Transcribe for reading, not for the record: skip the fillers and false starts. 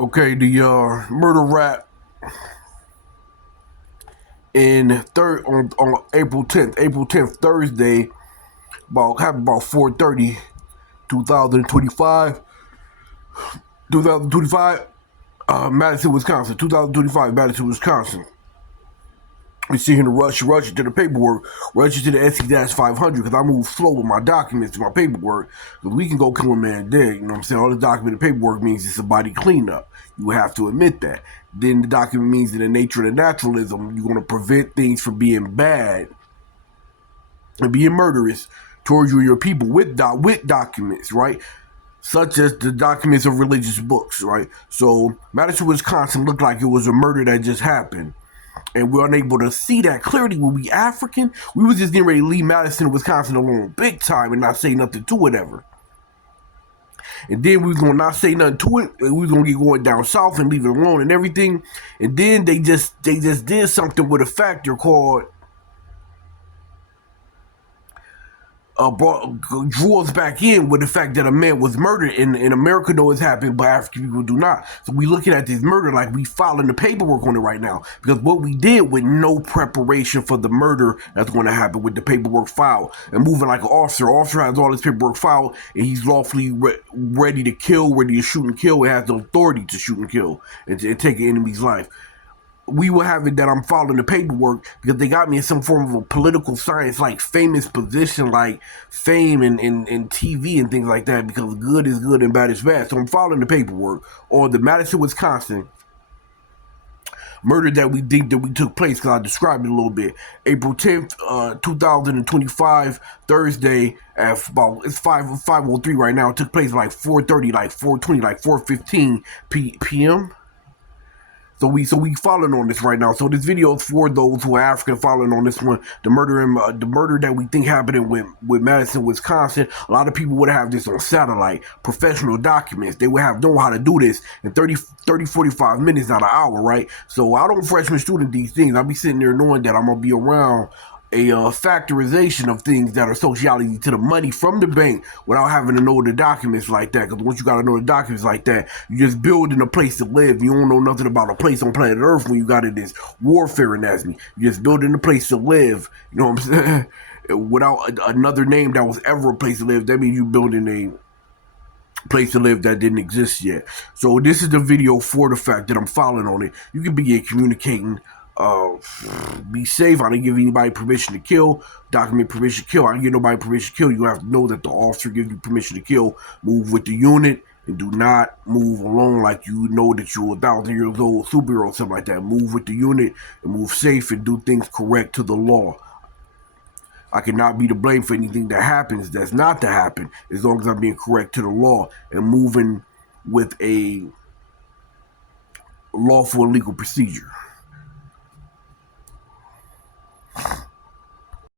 Okay, the murder rap in on April 10th, Thursday, happened about 4:30, 2025, 2025, Madison, Wisconsin, 2025, Madison, Wisconsin. We see him to rush into the paperwork, rush into the SC-500 because I move slow with my documents and my paperwork because we can go kill a man dead. You know what I'm saying? All the documented paperwork means it's a body cleanup. You have to admit that. Then the document means in the nature of the naturalism, you're going to prevent things from being bad and being murderous towards you and your people with documents, right? Such as the documents of religious books, right? So Madison, Wisconsin looked like it was a murder that just happened. And we're unable to see that clearly. When we African, we was just getting ready to leave Madison, Wisconsin alone big time and not say nothing to it ever. And then we was gonna not say nothing to it. We was gonna get going down south and leave it alone and everything. And then they just did something with a factor called drew us back in with the fact that a man was murdered. In America, though, it's happened, but African people do not. So we looking at this murder like we filing the paperwork on it right now, because what we did with no preparation for the murder that's going to happen with the paperwork filed and moving like an officer. Officer has all his paperwork filed and he's lawfully ready to kill, ready to shoot and kill. It has the authority to shoot and kill and take an enemy's life. We will have it that I'm following the paperwork because they got me in some form of a political science, like famous position, like fame and TV and things like that, because good is good and bad is bad. So I'm following the paperwork on the Madison, Wisconsin murder that we think that we took place, because I described it a little bit. April 10th, 2025, Thursday at about, it's 5:03 right now. It took place like 4:30, like 4:20, like 4:15 p.m. So we following on this right now. So this video is for those who are African following on this one. The murder that we think happening with Madison, Wisconsin. A lot of people would have this on satellite, professional documents. They would have know how to do this in 30, 45 minutes, not an hour, right? So I don't freshman student these things. I'll be sitting there knowing that I'm gonna be around a factorization of things that are sociality to the money from the bank without having to know the documents like that. Because once you got to know the documents like that, you just building a place to live. You don't know nothing about a place on planet Earth when you got it this warfare in me. You just building a place to live. You know what I'm saying? Without another name that was ever a place to live, that means you building a place to live that didn't exist yet. So this is the video for the fact that I'm following on it. You can begin communicating. Be safe. I didn't give anybody permission to kill. Document permission to kill. I didn't give nobody permission to kill. You have to know that the officer gives you permission to kill. Move with the unit and do not move alone like you know that you're 1,000 years old superhero or something like that. Move with the unit and move safe and do things correct to the law. I cannot be to blame for anything that happens that's not to happen, as long as I'm being correct to the law and moving with a lawful and legal procedure.